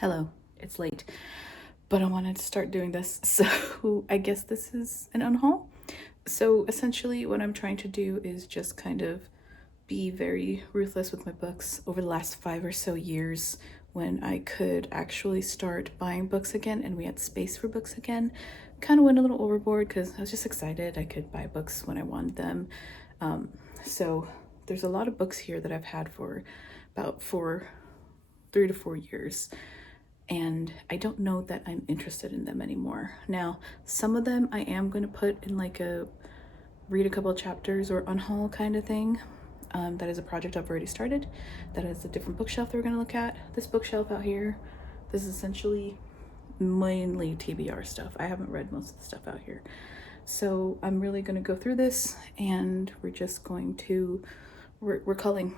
Hello, it's late, but I wanted to start doing this, so I guess this is an unhaul. So essentially, what I'm trying to do is just kind of be very ruthless with my books over the last 5 or so years when I could actually start buying books again and we had space for books again. Kind of went a little overboard because I was just excited I could buy books when I wanted them. So there's a lot of books here that I've had for about 3 to 4 years, and I don't know that I'm interested in them anymore. Now, some of them I am going to put in like a read a couple of chapters or unhaul kind of thing. That is a project I've already started. That is a different bookshelf that we're going to look at. This bookshelf out here, this is essentially mainly TBR stuff. I haven't read most of the stuff out here. So I'm really going to go through this, and we're just going to, we're culling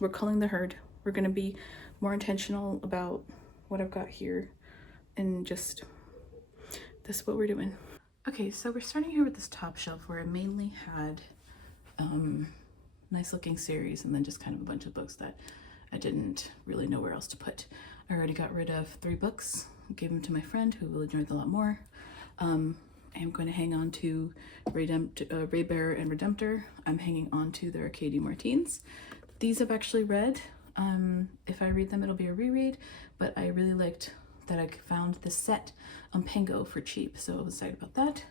the herd. We're going to be more intentional about what I've got here, and just this is what we're doing. Okay, so we're starting here with this top shelf where I mainly had nice looking series and then just kind of a bunch of books that I didn't really know where else to put. I already got rid of 3 books, gave them to my friend who will enjoy it a lot more. I am going to hang on to Ray Bear and Redemptor. I'm hanging on to the Arcady Martins. These I've actually read. If I read them, it'll be a reread, but I really liked that I found the set on Pengo for cheap, so I was excited about that.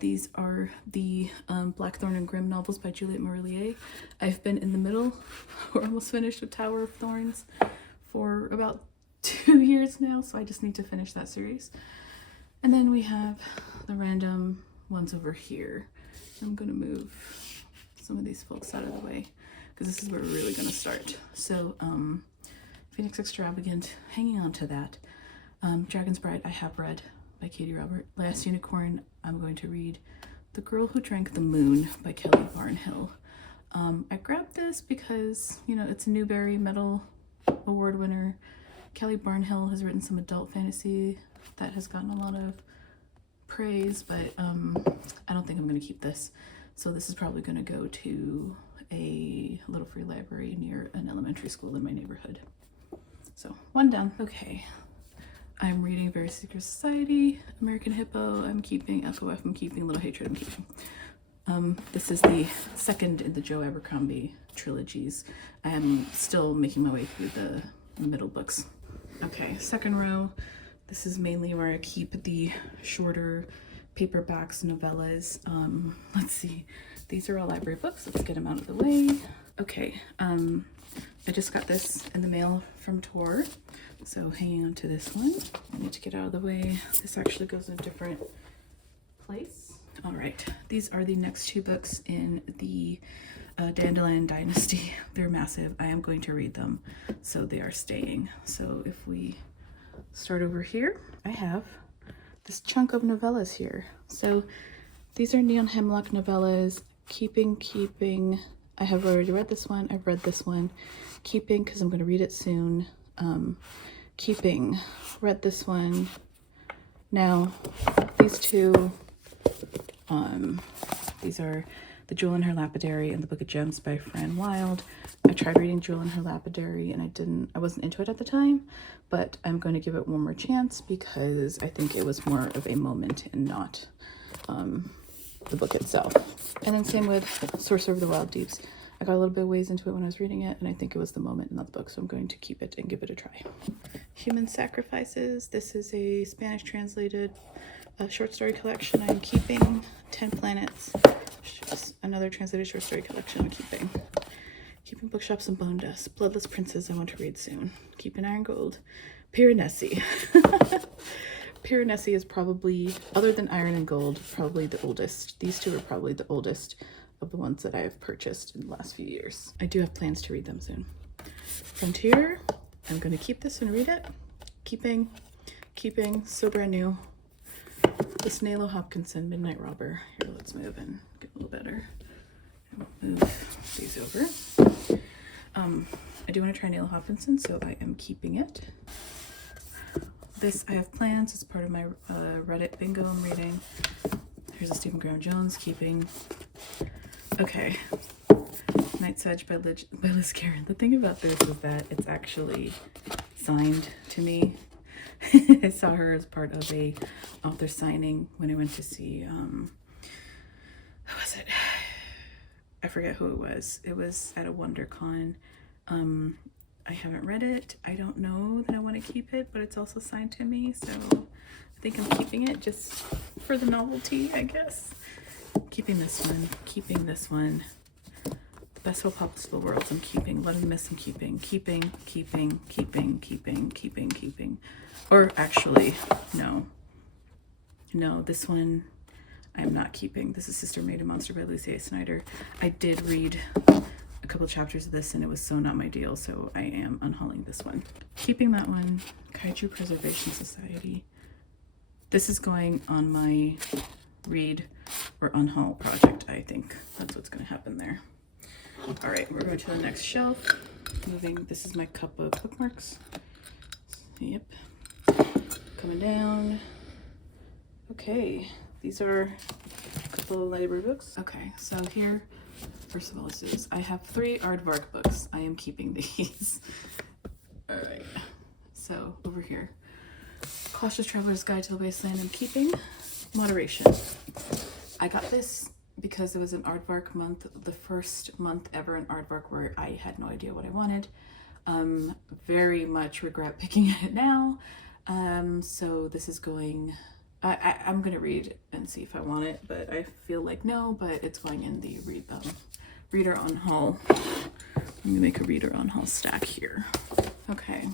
These are the Blackthorn and Grimm novels by Juliette Marillier. I've been in the middle, we're almost finished with Tower of Thorns for about 2 years now, so I just need to finish that series. And then we have the random ones over here. I'm gonna move some of these folks out of the way because this is where we're really gonna start. So Phoenix Extravagant, hanging on to that. Dragon's Bride I have read by Katie Robert. Last Unicorn I'm going to read. The Girl Who Drank the Moon by Kelly Barnhill. I grabbed this because, you know, it's a Newbery Medal Award winner. Kelly Barnhill has written some adult fantasy that has gotten a lot of praise, but I don't think I'm going to keep this. So this is probably going to go to a little free library near an elementary school in my neighborhood. So one down. Okay. I'm reading Very Secret Society, American Hippo, I'm keeping, FOF I'm keeping, Little Hatred I'm keeping. This is the second in the Joe Abercrombie trilogies. I am still making my way through the middle books. Okay, second row. This is mainly where I keep the shorter paperbacks, novellas. Let's see, these are all library books. Let's get them out of the way. Okay, I just got this in the mail from Tor, so hanging on to this one. I need to get out of the way. This actually goes in a different place. All right, these are the next 2 books in the Dandelion Dynasty. They're massive. I am going to read them, so they are staying. So if we start over here, I have this chunk of novellas here. So these are Neon Hemlock novellas. Keeping. I have already read this one. I've read this one. Keeping, because I'm going to read it soon. Keeping. Read this one. Now, these 2, these are The Jewel in Her Lapidary and The Book of Gems by Fran Wilde. I tried reading Jewel in Her Lapidary and I wasn't into it at the time, but I'm going to give it one more chance because I think it was more of a moment and not the book itself. And then same with Sorcerer of the Wild Deeps. I got a little bit of ways into it when I was reading it, and I think it was the moment, not the book, so I'm going to keep it and give it a try. Human Sacrifices. This is a Spanish translated short story collection I'm keeping. 10 Planets. Another translated short story collection I'm keeping. Keeping Bookshops and Bone Dust. Bloodless Princes I want to read soon. Keeping Iron Gold. Piranesi. Piranesi is probably, other than Iron and Gold, probably the oldest. These 2 are probably the oldest of the ones that I have purchased in the last few years. I do have plans to read them soon. Frontier, I'm going to keep this and read it. Keeping, so brand new. This Nalo Hopkinson, Midnight Robber. Here, let's move and get a little better. Move these over. I do want to try Nalo Hopkinson, so I am keeping it. This I have plans. It's part of my Reddit bingo I'm reading. Here's a Stephen Graham Jones, keeping. Okay, Night's Edge by Liz Karen. The thing about this is that it's actually signed to me. I saw her as part of a author signing when I went to see, who was it? I forget who it was. It was at a WonderCon. I haven't read it. I don't know that I want to keep it, but it's also signed to me, so I think I'm keeping it just for the novelty, I guess. Keeping this one. Keeping this one. The Best of Possible Worlds, I'm keeping. Let 'Em Miss, I'm keeping. Keeping. Or actually, no. No, this one I'm not keeping. This is Sister Made a Monster by Lucy A. Snyder. I did read a couple chapters of this and it was so not my deal, so I am unhauling this one. Keeping that one. Kaiju Preservation Society. This is going on my read or unhaul project, I think. That's what's going to happen there. All right, we're going to the next shelf. Moving, this is my cup of bookmarks. Yep. Coming down. Okay, these are a couple of library books. Okay, so here, first of all, this is, I have 3 aardvark books. I am keeping these. All right, so over here. Cautious Traveler's Guide to the Wasteland, I'm keeping. Moderation. I got this because it was an aardvark month, the first month ever in aardvark where I had no idea what I wanted. Very much regret picking it now. So this is going, I'm gonna read and see if I want it, but I feel like no, but it's going in the reader unhaul. I'm gonna make a reader unhaul stack here. Okay.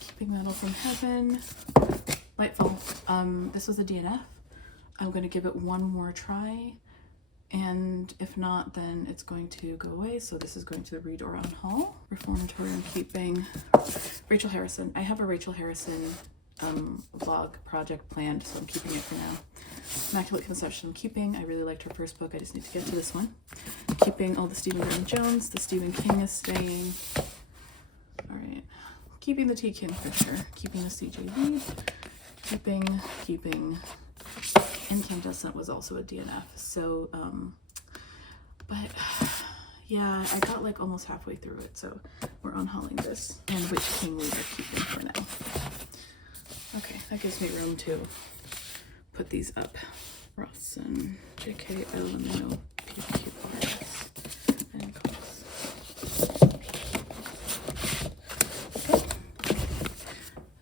Keeping Metal from Heaven. Lightfall. This was a DNF. I'm going to give it one more try, and if not, then it's going to go away. So this is going to the read or unhaul. Reformatory, I'm keeping. Rachel Harrison. I have a Rachel Harrison vlog project planned, so I'm keeping it for now. Immaculate Conception, I'm keeping. I really liked her first book. I just need to get to this one. Keeping all the Stephen Graham Jones. The Stephen King is staying. All right. Keeping the T. Kingfisher. Keeping the C.J. Reed. Keeping. Incandescent was also a DNF. So, but yeah, I got like almost halfway through it, so we're unhauling this. And Witch King we are keeping for now. Okay, that gives me room to put these up. Ross and JK, LMNO, PQRS, and Cox. Okay,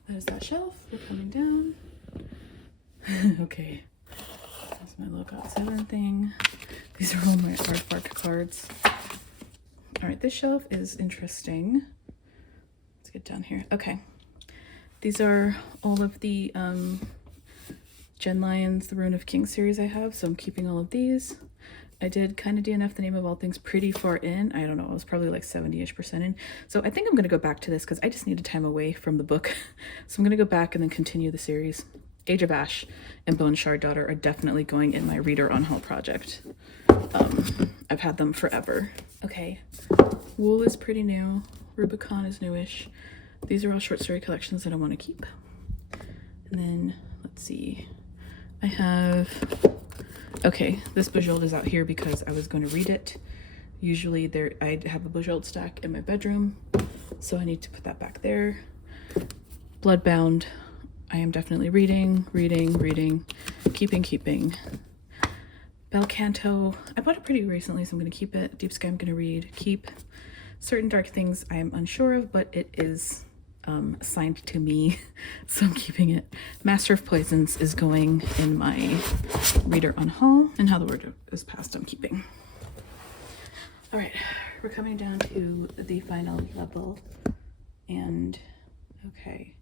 there's that shelf. We're coming down. Okay, that's my Look Out 7 thing. These are all my aardvark cards. All right, this shelf is interesting. Let's get down here. Okay, these are all of the Jen Lyons, The Ruin of Kings series I have, so I'm keeping all of these. I did kind of DNF The Name of All Things pretty far in. I don't know, I was probably like 70-ish% in. So I think I'm going to go back to this because I just needed time away from the book. So I'm going to go back and then continue the series. Age of Ash and Bone Shard Daughter are definitely going in my reader unhaul project. I've had them forever. Okay, Wool is pretty new. Rubicon is newish. These are all short story collections that I want to keep. And then, let's see. I have... Okay, this Bejeweled is out here because I was going to read it. Usually I have a Bejeweled stack in my bedroom, so I need to put that back there. Bloodbound. I am definitely reading, keeping. Belcanto, I bought it pretty recently, so I'm going to keep it. Deep Sky, I'm going to read, keep. Certain Dark Things I am unsure of, but it is assigned to me, so I'm keeping it. Master of Poisons is going in my reader unhaul, and How the Word is Passed I'm keeping. All right, we're coming down to the final level, and okay.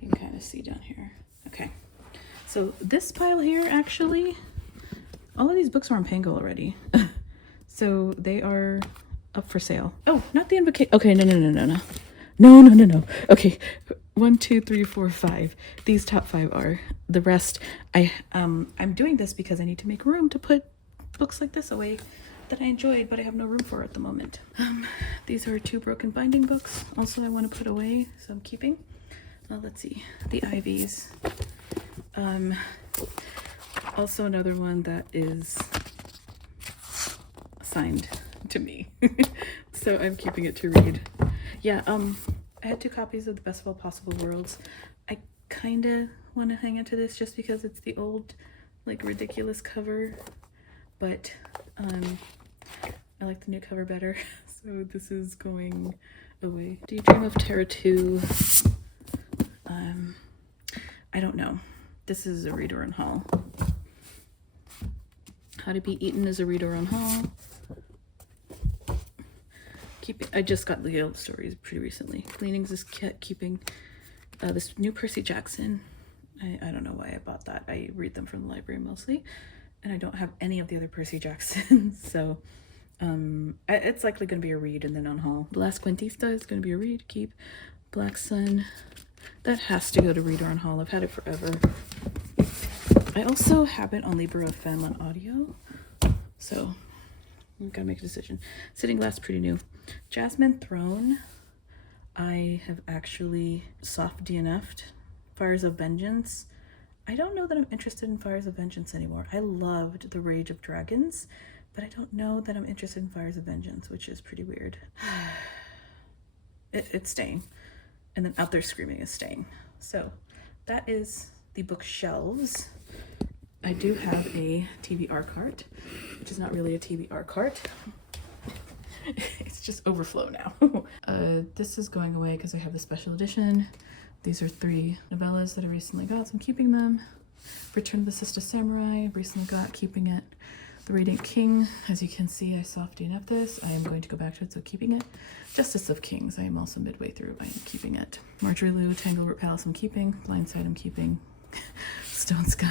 You can kind of see down here. Okay, so this pile here, actually, all of these books are on Pango already. So they are up for sale. Oh, not the Invocation. Okay, no. Okay, 1, 2, 3, 4, 5. These top 5 are. The rest, I'm doing this because I need to make room to put books like this away that I enjoyed, but I have no room for at the moment. These are 2 Broken Binding books. Also, I want to put away, so I'm keeping. Let's see, the Ivies. Also another one that is assigned to me. So I'm keeping it to read. Yeah, I had 2 copies of The Best of All Possible Worlds. I kind of want to hang on to this just because it's the old, like, ridiculous cover, but I like the new cover better, so this is going away. Do you dream of Terra 2? I don't know. This is a read or unhaul. How to Be Eaten is a read or unhaul. I just got the stories pretty recently. Cleanings is keeping this new Percy Jackson. I don't know why I bought that. I read them from the library mostly, and I don't have any of the other Percy Jacksons, so it's likely going to be a read and then unhaul. The Last Cuentista is going to be a read. Keep. Black Sun, that has to go to read or unhaul. I've had it forever. I also have it on Libro FM on audio, so I've got to make a decision. Sitting Glass, pretty new. Jasmine Throne, I have actually soft DNF'd. Fires of Vengeance, I don't know that I'm interested in Fires of Vengeance anymore. I loved The Rage of Dragons, but I don't know that I'm interested in Fires of Vengeance, which is pretty weird. It's staying. And then Out There Screaming is staying. So that is the bookshelves. I do have a TBR cart, which is not really a TBR cart. It's just overflow now. This is going away because I have the special edition. These are 3 novellas that I recently got, so I'm keeping them. Return of the Sister Samurai, I recently got, keeping it. The Radiant King, as you can see, I soft DNF this. I am going to go back to it, so keeping it. Justice of Kings, I am also midway through. I am keeping it. Marjorie Liu, Tanglewood Palace, I'm keeping. Blindside, I'm keeping. Stone Sky.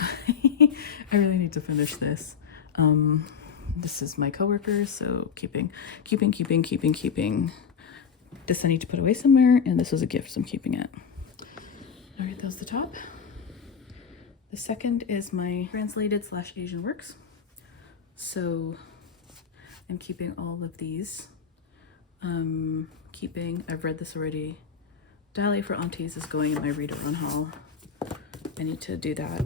I really need to finish this. This is my coworker, so keeping. This I need to put away somewhere, and this was a gift, so I'm keeping it. All right, that's the top. The second is my translated / Asian works. So I'm keeping all of these. I've read this already. Dahlia for Aunties is going in my reader unhaul. I need to do that.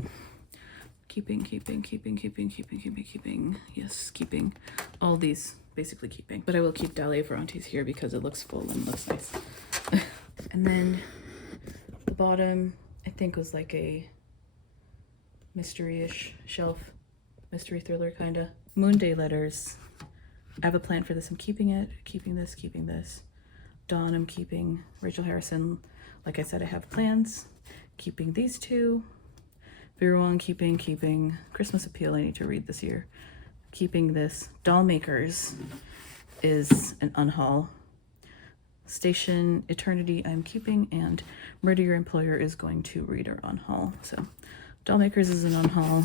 Keeping. Yes, keeping. All these, basically keeping. But I will keep Dahlia for Aunties here because it looks full and looks nice. And then the bottom, I think, was like a mystery-ish shelf. Mystery thriller, kinda. Moonday Letters. I have a plan for this. I'm keeping it. Keeping this. Dawn, I'm keeping. Rachel Harrison, like I said, I have plans. Keeping these 2. Vera Wong, keeping. Christmas Appeal, I need to read this year. Keeping this. Dollmakers is an unhaul. Station Eternity, I'm keeping. And Murder Your Employer is going to read or unhaul. So Dollmakers is an unhaul.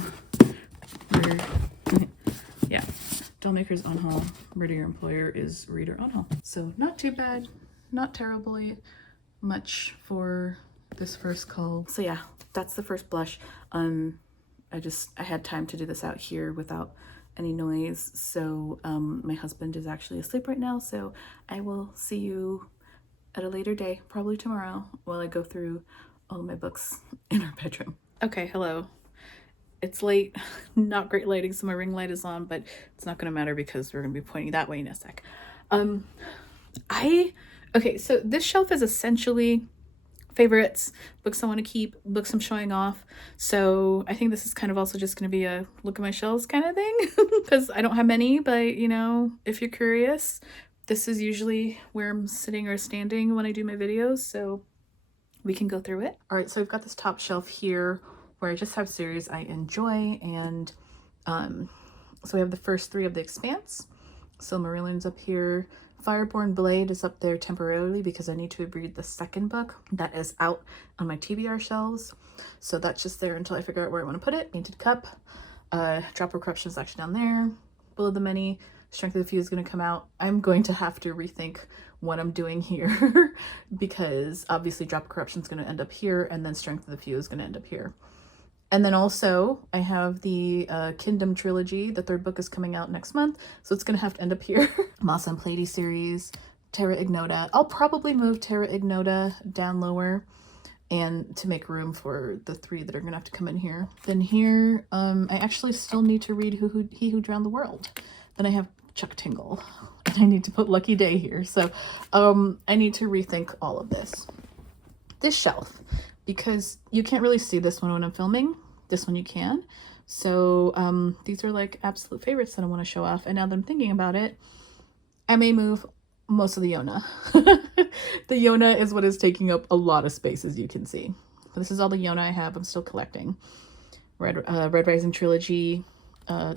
Yeah, Dollmakers unhaul. Murder Your Employer is reader unhaul. So not too bad, not terribly much for this first cull. So yeah, that's the first blush. I had time to do this out here without any noise. So my husband is actually asleep right now, so I will see you at a later day, probably tomorrow, while I go through all of my books in our bedroom. Okay, hello. It's late, not great lighting, so my ring light is on, but it's not gonna matter because we're gonna be pointing that way in a sec. Okay, so this shelf is essentially favorites, books I want to keep, books I'm showing off. So I think this is kind of also just gonna be a look at my shelves kind of thing, because I don't have many, but you know, if you're curious, this is usually where I'm sitting or standing when I do my videos, so we can go through it. All right, so I've got this top shelf here where I just have series I enjoy, and so we have the first 3 of The Expanse. Silmarillion's up here. Fireborn Blade is up there temporarily because I need to read the second book that is out on my TBR shelves. So that's just there until I figure out where I want to put it. Painted Cup. Drop of Corruption is actually down there. Will of the Many. Strength of the Few is going to come out. I'm going to have to rethink what I'm doing here because obviously Drop of Corruption is going to end up here, and then Strength of the Few is going to end up here. And then also I have the Kingdom trilogy. The 3rd book is coming out next month, so it's gonna have to end up here. Moss and Pleiades series, Terra Ignota. I'll probably move Terra Ignota down lower and to make room for the 3 that are gonna have to come in here. Then here, I actually still need to read He Who Drowned the World. Then I have Chuck Tingle. And I need to put Lucky Day here. So I need to rethink all of this. This shelf, because you can't really see this one when I'm filming. This one you can. So these are like absolute favorites that I want to show off. And now that I'm thinking about it, I may move most of the Yona. The Yona is what is taking up a lot of space, as you can see. This is all the Yona I have. I'm still collecting. Red Rising Trilogy,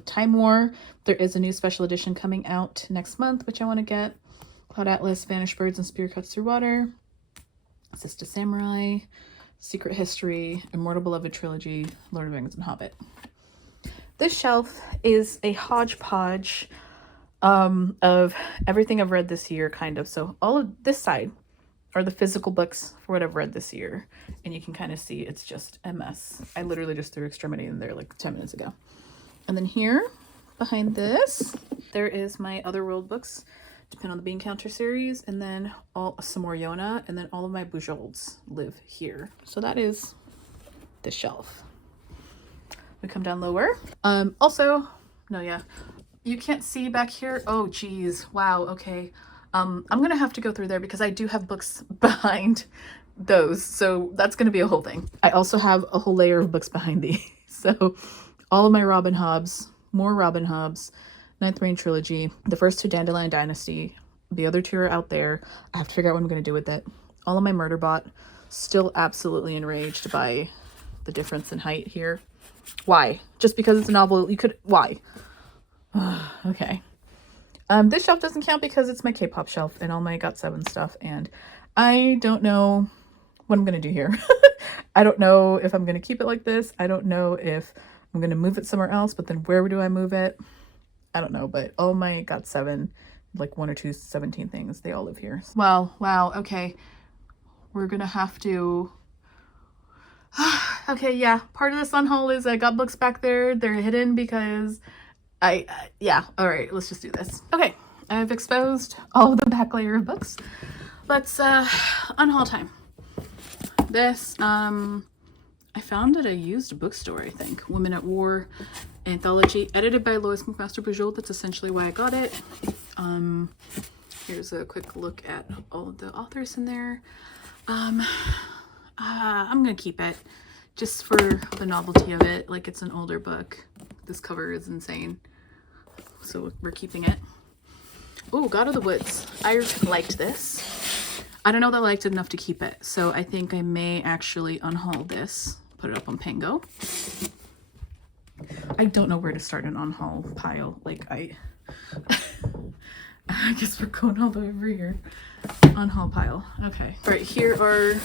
Time War. There is a new special edition coming out next month, which I want to get. Cloud Atlas, Vanished Birds, and Spear Cuts Through Water. Sister Samurai, Secret History, Immortal Beloved Trilogy, Lord of the Rings, and Hobbit. This shelf is a hodgepodge of everything I've read this year, kind of. So all of this side are the physical books for what I've read this year. And you can kind of see it's just a mess. I literally just threw Extremity in there like 10 minutes ago. And then here, behind this, there is my Otherworld books, Depend on the Bean Counter series, and then some more Yona, and then all of my Bujolds live here. So that is the shelf. We come down lower. You can't see back here. Oh, geez. Wow. Okay. I'm going to have to go through there because I do have books behind those. So that's going to be a whole thing. I also have a whole layer of books behind these. So all of my Robin Hobbs, more Robin Hobbs, Ninth Reign Trilogy, the first two Dandelion Dynasty, the other two are out there. I have to figure out what I'm going to do with it. All of my Murderbot, still absolutely enraged by the difference in height here. Why? Just because it's a novel, you could, why? Okay. This shelf doesn't count because it's my K-pop shelf and all my GOT7 stuff, and I don't know what I'm going to do here. I don't know if I'm going to keep it like this. I don't know if I'm going to move it somewhere else, but then where do I move it? I don't know, but all my GOT7, like 1 or 2 17 things, they all live here. Well, wow, okay. We're going to have to... Okay, yeah, part of this Unhaul is I got books back there. They're hidden because yeah, all right, let's just do this. Okay, I've exposed all of the back layer of books. Let's Unhaul time. This I found at a used bookstore, I think. Women at War anthology, edited by Lois McMaster Bujold. That's essentially why I got it. Here's a quick look at all of the authors in there. I'm gonna keep it just for the novelty of it. Like, it's an older book. This cover is insane, so we're keeping it. Oh, God of the Woods. I liked this. I don't know that I liked it enough to keep it, so I think I may actually unhaul this, put it up on Pango. I don't know where to start an unhaul pile. Like, I guess we're going all the way over here. Unhaul pile. Okay. All right, here are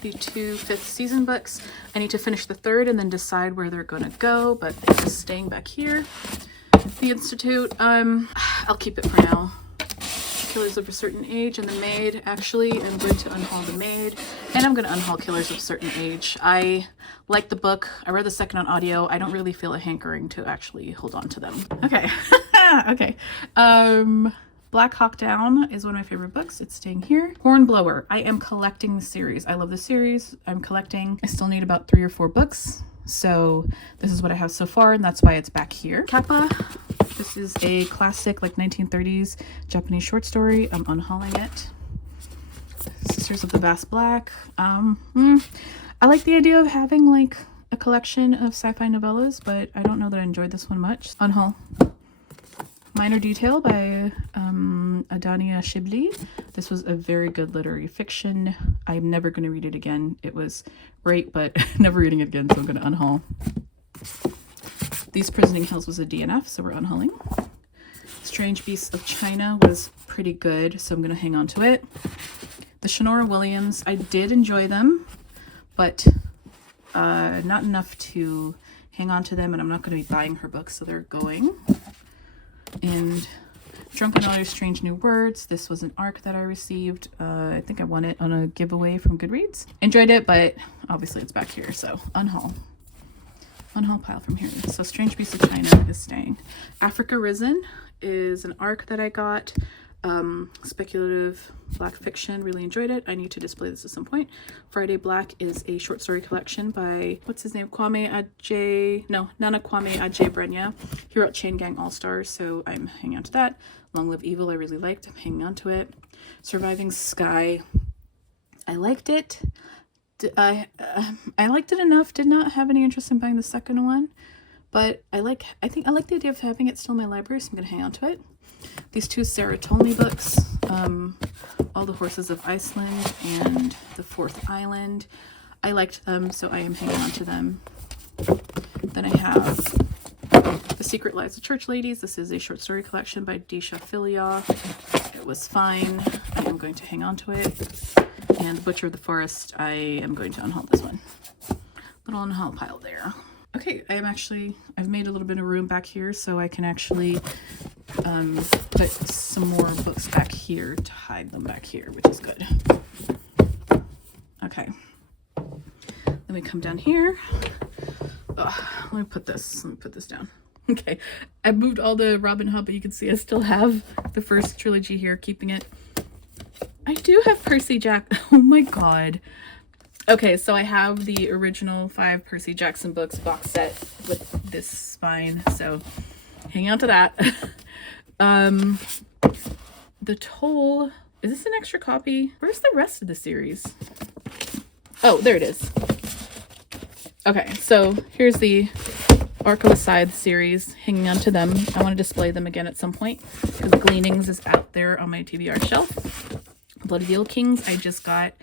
the 2 5th season books. I need to finish the 3rd and then decide where they're gonna go, but they're just staying back here. The Institute, I'll keep it for now. Killers of a Certain Age and The Maid. Actually, I'm going to unhaul The Maid, and I'm going to unhaul Killers of a Certain Age. I like the book. I read the second on audio. I don't really feel a hankering to actually hold on to them. Okay. Okay. Black Hawk Down is one of my favorite books. It's staying here. Hornblower. I am collecting the series. I love the series. I'm collecting. I still need about 3 or 4 books. So this is what I have so far, and that's why it's back here. Kappa. This is a classic, like 1930s Japanese short story. I'm unhauling it. Sisters of the Vast Black. I like the idea of having like a collection of sci-fi novellas, but I don't know that I enjoyed this one much. Unhaul. Minor Detail by Adania Shibli. This was a very good literary fiction. I'm never going to read it again. It was great, but never reading it again, so I'm going to unhaul. These Prisoning Hills was a DNF, so we're unhauling. Strange Beasts of China was pretty good, so I'm going to hang on to it. The Shonora Williams, I did enjoy them, but not enough to hang on to them, and I'm not going to be buying her books, so they're going. And Drunken Authors Strange New Words. This was an ARC that I received. I think I won it on a giveaway from Goodreads. Enjoyed it, but obviously it's back here, so unhaul. Unhaul pile from here. So Strange Beasts of China is staying. Africa Risen is an ARC that I got. Speculative black fiction, really enjoyed it. I need to display this at some point. Friday Black is a short story collection by, what's his name? Nana Kwame Adjei-Brenyah. He wrote Chain Gang All Stars, so I'm hanging on to that. Long Live Evil, I really liked. I'm hanging on to it. Surviving Sky, I liked it. I liked it enough. Did not have any interest in buying the second one, but I think I like the idea of having it still in my library, so I'm gonna hang on to it. These two Sarah Tolney books, All the Horses of Iceland and The Fourth Island. I liked them, so I am hanging on to them. Then I have The Secret Lives of Church Ladies. This is a short story collection by Disha Filia. It was fine. I am going to hang on to it. And Butcher of the Forest, I am going to unhaul this one. Little unhaul pile there. Okay, I've made a little bit of room back here so I can actually put some more books back here to hide them back here, which is good. Okay. Then we come down here. Let me put this down. Okay, I moved all the Robin Hood, but you can see I still have the first trilogy here, keeping it. I do have Percy Jackson. Oh my god. Okay, so I have the original 5 Percy Jackson books box set with this spine, so hang on to that. The Toll, is this an extra copy? Where's the rest of the series? Oh, there it is. Okay, so here's the Arco Aside series, hanging on to them. I want to display them again at some point because Gleanings is out there on my TBR shelf. Bloody Yellow Kings, I just got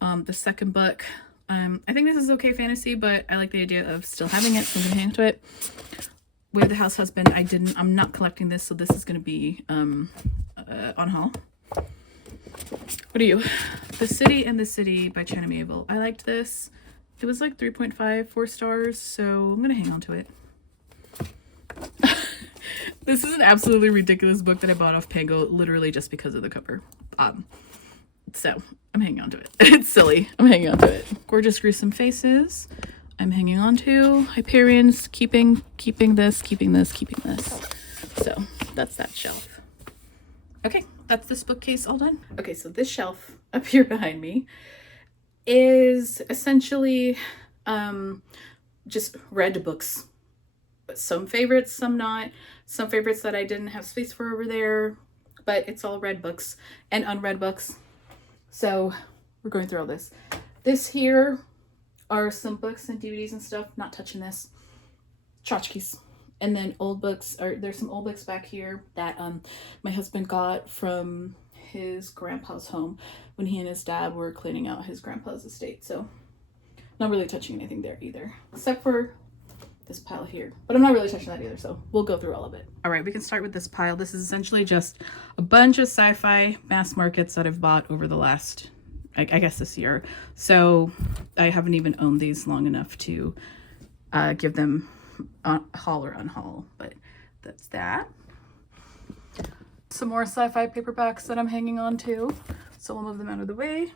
the second book. I think this is okay fantasy, but I like the idea of still having it, so I'm gonna hang on to it. Way of the House Husband, I'm not collecting this, so this is gonna be Unhaul. What are you? The City and the City by China Miéville. I liked this. It was like 3.5, 4 stars, so I'm gonna hang on to it. This is an absolutely ridiculous book that I bought off Pango literally just because of the cover. So I'm hanging on to it. It's silly. I'm hanging on to it. Gorgeous Gruesome Faces. I'm hanging on to. Hyperions, keeping this. So that's that shelf. Okay, that's this bookcase all done. Okay, so this shelf up here behind me is essentially just read books. Some favorites, some not. Some favorites that I didn't have space for over there, but it's all read books and unread books. So we're going through all this. This here are some books and DVDs and stuff. Not touching this. Tchotchkes. And then old books. There's some old books back here that my husband got from his grandpa's home when he and his dad were cleaning out his grandpa's estate. So not really touching anything there either, except for this pile here, but I'm not really touching that either, so we'll go through all of it. All right, we can start with this pile. This is essentially just a bunch of sci-fi mass markets that I've bought over the last, I guess this year. So I haven't even owned these long enough to give them haul or unhaul, but that's that. Some more sci-fi paperbacks that I'm hanging on to, so we'll move them out of the way.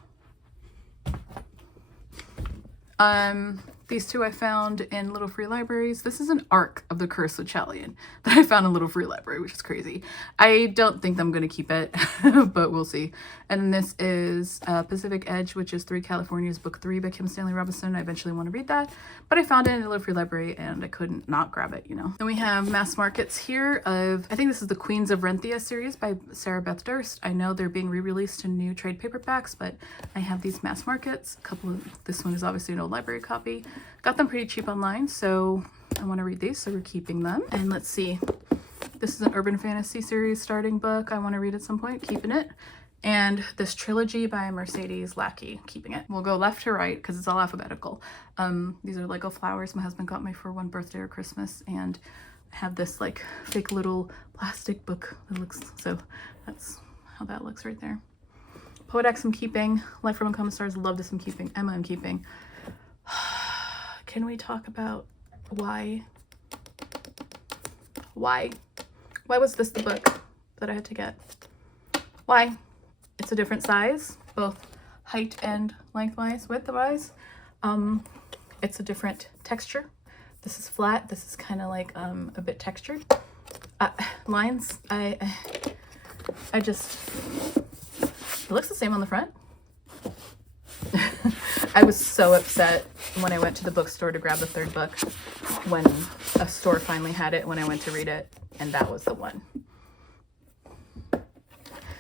These two I found in Little Free Libraries. This is an ARC of the Curse of Chalian that I found in Little Free Library, which is crazy. I don't think I'm going to keep it, but we'll see. And this is Pacific Edge, which is 3 Californias, book 3 by Kim Stanley Robinson. I eventually want to read that, but I found it in Little Free Library and I couldn't not grab it, you know. Then we have mass markets here of, I think this is the Queens of Renthia series by Sarah Beth Durst. I know they're being re-released in new trade paperbacks, but I have these mass markets. This one is obviously an old library copy. Got them pretty cheap online, so I want to read these, so we're keeping them. And let's see, this is an urban fantasy series starting book I want to read at some point, keeping it. And this trilogy by Mercedes Lackey, keeping it. We'll go left to right because it's all alphabetical. These are Lego flowers my husband got me for one birthday or Christmas, and I have this like fake little plastic book that looks, so that's how that looks right there. Poet X I'm keeping. Life from Uncommon Stars, love this I'm keeping. Emma I'm keeping. Can we talk about why was this the book that I had to get? Why? It's a different size, both height and lengthwise, widthwise. It's a different texture. This is flat. This is kind of like a bit textured. Lines. it looks the same on the front. I was so upset when I went to the bookstore to grab the third book when a store finally had it when I went to read it, and that was the one.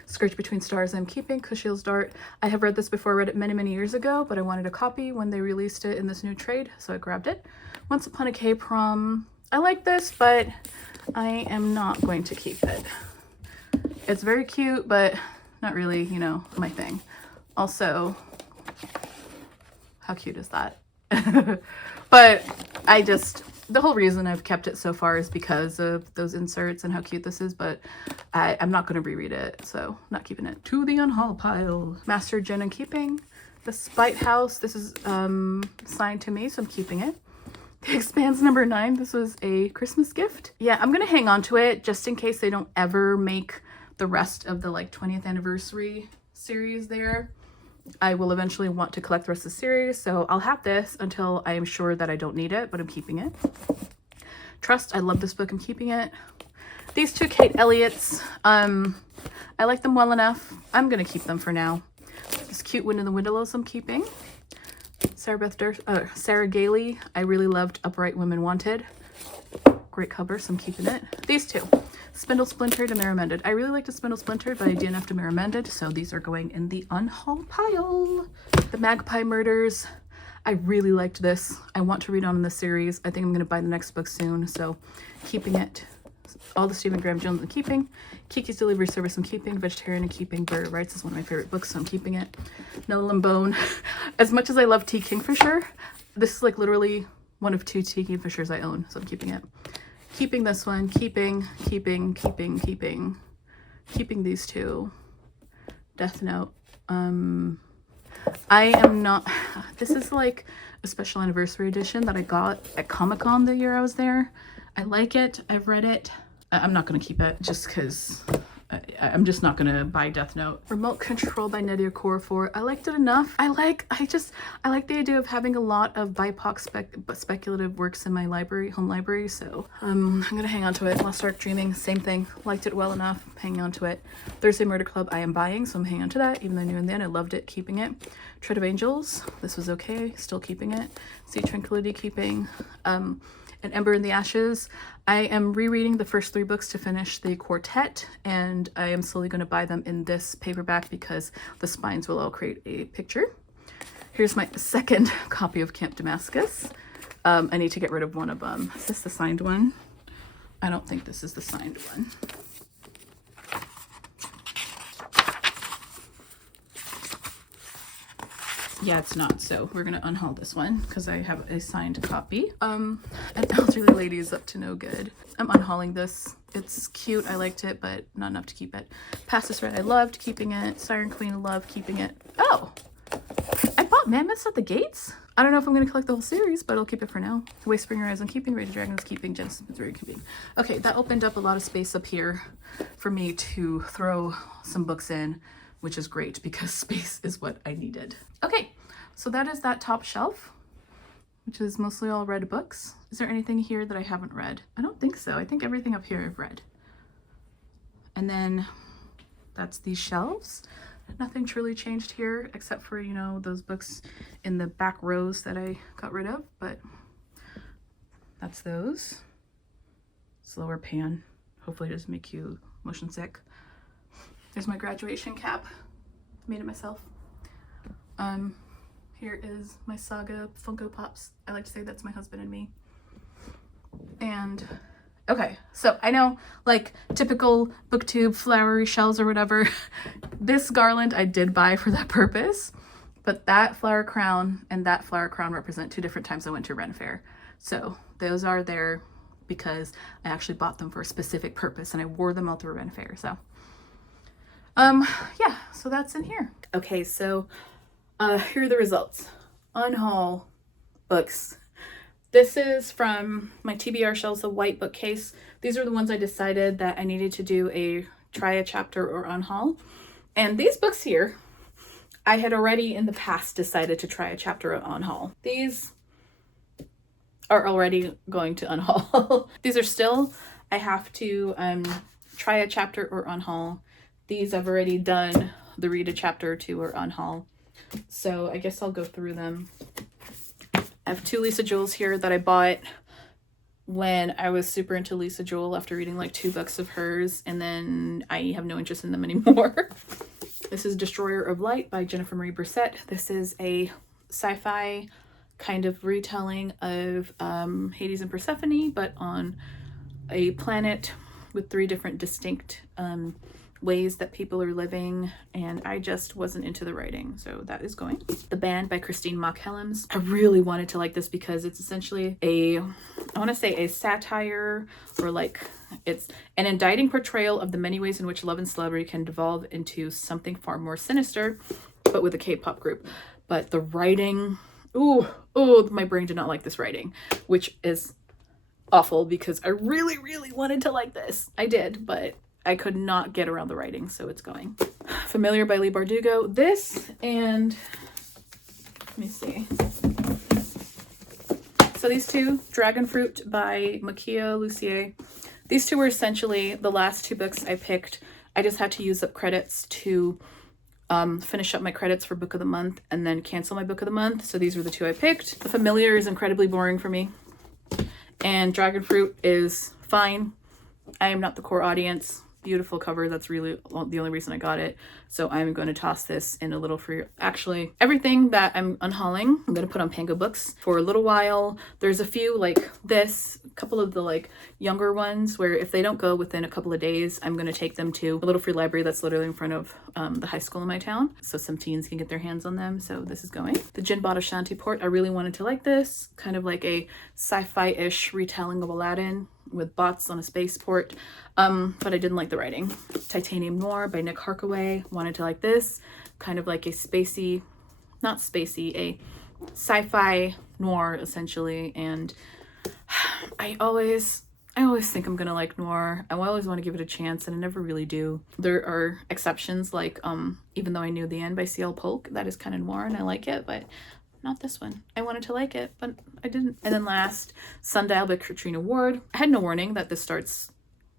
Scratch Between Stars I'm keeping, Kushiel's Dart. I have read this before, I read it many, many years ago, but I wanted a copy when they released it in this new trade, so I grabbed it. Once Upon a K-Prom. I like this, but I am not going to keep it. It's very cute, but not really, you know, my thing. Also, how cute is that? But the whole reason I've kept it so far is because of those inserts and how cute this is, but I'm not going to reread it, so not keeping it. To the Unhaul pile. Master Gin and keeping. The Spite House. This is signed to me, so I'm keeping it. The Expanse #9. This was a Christmas gift. Yeah, I'm going to hang on to it just in case they don't ever make the rest of the like 20th anniversary series there. I will eventually want to collect the rest of the series, so I'll have this until I am sure that I don't need it, but I'm keeping it. Trust, I love this book, I'm keeping it. These two Kate Elliott's, I like them well enough. I'm gonna keep them for now. This cute Wind in the Windows I'm keeping. Sarah Gailey, I really loved Upright Women Wanted. Great cover, so I'm keeping it. These two. Spindle Splintered and Mirror Mended. I really liked the Spindle Splintered, but I didn't have to Mirror Mended, so these are going in the Unhaul pile. The Magpie Murders. I really liked this. I want to read on in this series. I think I'm going to buy the next book soon, so keeping it. All the Stephen Graham Jones I'm keeping. Kiki's Delivery Service I'm keeping. Vegetarian and keeping. Bird Rights is one of my favorite books, so I'm keeping it. Noah and Bone. As much as I love T. Kingfisher, this is like literally one of 2 T. Kingfishers I own, so I'm keeping it. Keeping this one, keeping these two. Death Note. I am not, this is like a special anniversary edition that I got at Comic-Con the year I was there. I like it, I've read it. I'm not gonna keep it just because I'm just not gonna buy Death Note. Remote Control by Nadia Korafor. I liked it enough. I like the idea of having a lot of BIPOC speculative works in my library, home library, so I'm gonna hang on to it. Lost Ark Dreaming, same thing. Liked it well enough, hanging on to it. Thursday Murder Club I am buying, so I'm hanging on to that, even though I knew in the end I loved it, keeping it. Tread of Angels, this was okay, still keeping it. Sea Tranquility, keeping. And Ember in the Ashes. I am rereading the first 3 books to finish the quartet, and I am slowly going to buy them in this paperback because the spines will all create a picture. Here's my second copy of Camp Damascus. I need to get rid of one of them. Is this the signed one? I don't think this is the signed one. Yeah, it's not, so we're gonna unhaul this one because I have a signed copy. An Elderly Lady is Up to No Good. I'm unhauling this. It's cute, I liked it, but not enough to keep it. Past This Red, I loved keeping it. Siren Queen, I love keeping it. Oh, I bought Mammoths at the Gates. I don't know if I'm gonna collect the whole series, but I'll keep it for now. Wayspringer Eyes I'm keeping. Raging Dragons keeping. Genesis Missouri keeping. Okay, that opened up a lot of space up here for me to throw some books in, which is great because space is what I needed. Okay, so that is that top shelf, which is mostly all read books. Is there anything here that I haven't read? I don't think so. I think everything up here I've read. And then that's these shelves. Nothing truly changed here except for, you know, those books in the back rows that I got rid of, but that's those. Slower pan. Hopefully it doesn't make you motion sick. There's my graduation cap. Made it myself. Here is my Saga Funko Pops. I like to say that's my husband and me. And okay, so I know, like, typical booktube flowery shells or whatever. This garland I did buy for that purpose, but that flower crown and that flower crown represent 2 different times I went to Ren Fair. So those are there because I actually bought them for a specific purpose and I wore them all through Ren Fair. So yeah, so that's in here. Okay, so here are the results. Unhaul books. This is from my TBR Shelves of White bookcase. These are the ones I decided that I needed to do try a chapter or unhaul. And these books here, I had already in the past decided to try a chapter or unhaul. These are already going to unhaul. These are still, I have to try a chapter or unhaul. These I've already done the read a chapter or two or unhaul. So I guess I'll go through them. I have 2 Lisa Jewels here that I bought when I was super into Lisa Jewell after reading like 2 books of hers, and then I have no interest in them anymore. This is Destroyer of Light by Jennifer Marie Brissett. This is a sci-fi kind of retelling of Hades and Persephone, but on a planet with 3 different distinct ways that people are living, and I just wasn't into the writing, so that is going. The Band by Christine Mock-Helms. I really wanted to like this because it's essentially I want to say a satire, or like it's an indicting portrayal of the many ways in which love and celebrity can devolve into something far more sinister, but with a K-pop group. But the writing, oh, my brain did not like this writing, which is awful because I really, really wanted to like this. I did, but I could not get around the writing, so it's going. Familiar by Leigh Bardugo. This and, let me see. So these 2, Dragon Fruit by Makia Lucier. These 2 were essentially the last 2 books I picked. I just had to use up credits to finish up my credits for book of the month and then cancel my book of the month. So these were the 2 I picked. The Familiar is incredibly boring for me, and Dragon Fruit is fine. I am not the core audience. Beautiful cover. That's really the only reason I got it. So I'm going to toss this in a little free. Actually, everything that I'm unhauling, I'm going to put on Pango Books for a little while. There's a few like this, a couple of the like younger ones where if they don't go within a couple of days, I'm going to take them to a little free library that's literally in front of the high school in my town, so some teens can get their hands on them. So this is going. The Jinbad of Shantiport. I really wanted to like this, kind of like a sci-fi-ish retelling of Aladdin with bots on a spaceport, but I didn't like the writing. Titanium Noir by Nick Harkaway. Wanted to like this, kind of like a spacey, not spacey, a sci-fi noir essentially, and I always think I'm gonna like noir. I always want to give it a chance, and I never really do. There are exceptions, like Even Though I Knew the End by C.L. Polk. That is kind of noir and I like it, but not this one. I wanted to like it, but I didn't. And then last, Sundial by Katrina Ward. I had no warning that this starts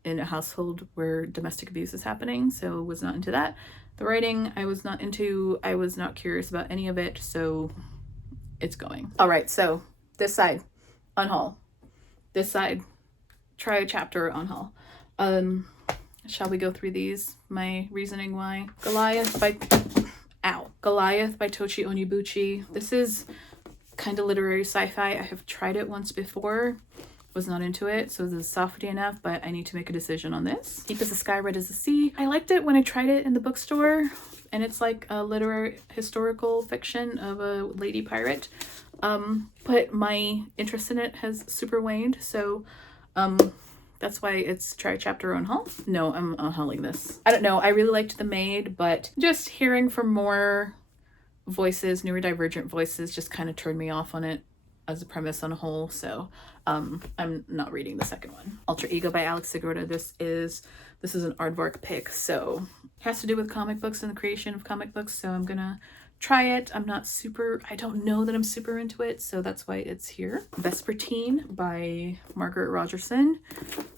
in a household where domestic abuse is happening, so was not into that. The writing I was not into. I was not curious about any of it, so it's going. All right, so this side, unhaul. This side, try a chapter unhaul. Shall we go through these? My reasoning why. Goliath by Tochi Onyebuchi. This is kind of literary sci-fi. I have tried it once before, was not into it, so this is softy enough, but I need to make a decision on this. Deep as the Sky, Red as the Sea. I liked it when I tried it in the bookstore, and it's like a literary historical fiction of a lady pirate, but my interest in it has super waned, so that's why it's try chapter unhaul. No, I'm unhauling this. I don't know, I really liked The Maid, but just hearing from more voices, newer divergent voices, just kind of turned me off on it as a premise on a whole, so I'm not reading the second one. Alter Ego by Alex Segura. This is an aardvark pick, so it has to do with comic books and the creation of comic books, so I'm gonna try it. I don't know that I'm super into it, so that's why it's here. Vespertine by Margaret Rogerson.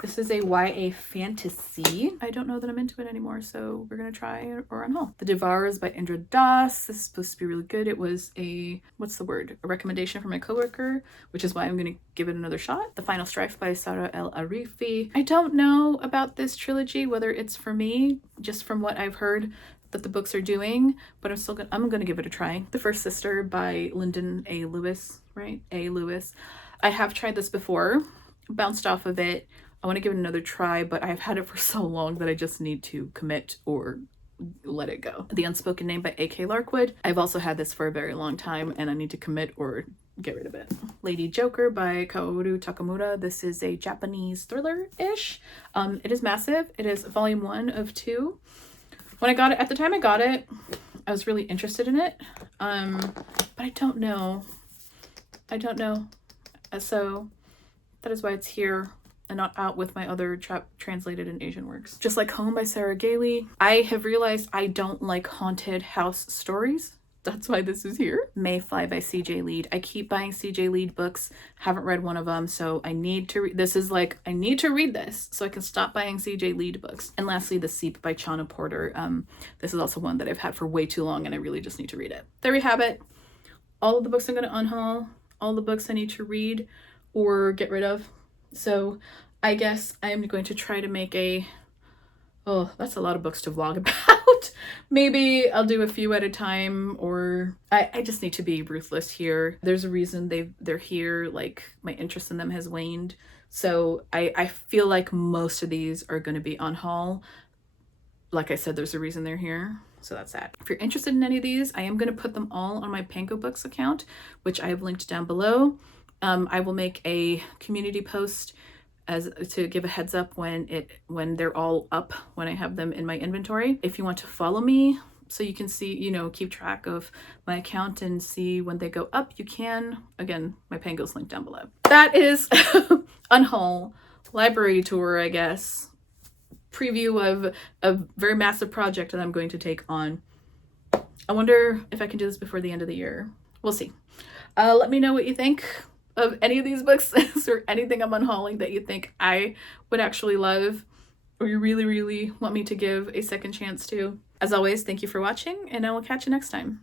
This is a YA fantasy. I don't know that I'm into it anymore, so we're gonna try or unhaul. The Devourers by Indra Das. This is supposed to be really good. It was a recommendation from my coworker, which is why I'm gonna give it another shot. The Final Strife by Sara El Arifi. I don't know about this trilogy, whether it's for me, just from what I've heard that the books are doing, but I'm gonna give it a try. The First Sister by Lyndon A. Lewis, right? A. Lewis. I have tried this before, bounced off of it. I want to give it another try, but I've had it for so long that I just need to commit or let it go. The Unspoken Name by A.K. Larkwood. I've also had this for a very long time, and I need to commit or get rid of it. Lady Joker by Kaoru Takamura. This is a Japanese thriller-ish. It is massive. It is volume 1 of 2. When I got it, at the time I got it, I was really interested in it, but I don't know. So that is why it's here and not out with my other translated in Asian works. Just Like Home by Sarah Gailey. I have realized I don't like haunted house stories That's why this is here. Mayfly by CJ Lead. I keep buying CJ Lead books. Haven't read one of them, so I need to read. This is like, I need to read this so I can stop buying CJ Lead books. And lastly, The Seep by Chana Porter. This is also one that I've had for way too long and I really just need to read it. There we have it. All of the books I'm going to unhaul, all the books I need to read or get rid of. So I guess I'm going to try to make a, oh, that's a lot of books to vlog about. Maybe I'll do a few at a time, or I just need to be ruthless here. There's a reason they're here, like my interest in them has waned. So I feel like most of these are going to be on haul. Like I said, there's a reason they're here. So that's that. If you're interested in any of these, I am going to put them all on my Panko Books account, which I have linked down below. I will make a community post as to give a heads up when they're all up, when I have them in my inventory. If you want to follow me so you can see, you know, keep track of my account and see when they go up, you can. Again, my Pango's linked down below. That is Unhaul library tour, I guess. Preview of a very massive project that I'm going to take on. I wonder if I can do this before the end of the year. We'll see. Let me know what you think of any of these books or anything I'm unhauling that you think I would actually love or you really, really want me to give a second chance to. As always, thank you for watching, and I will catch you next time.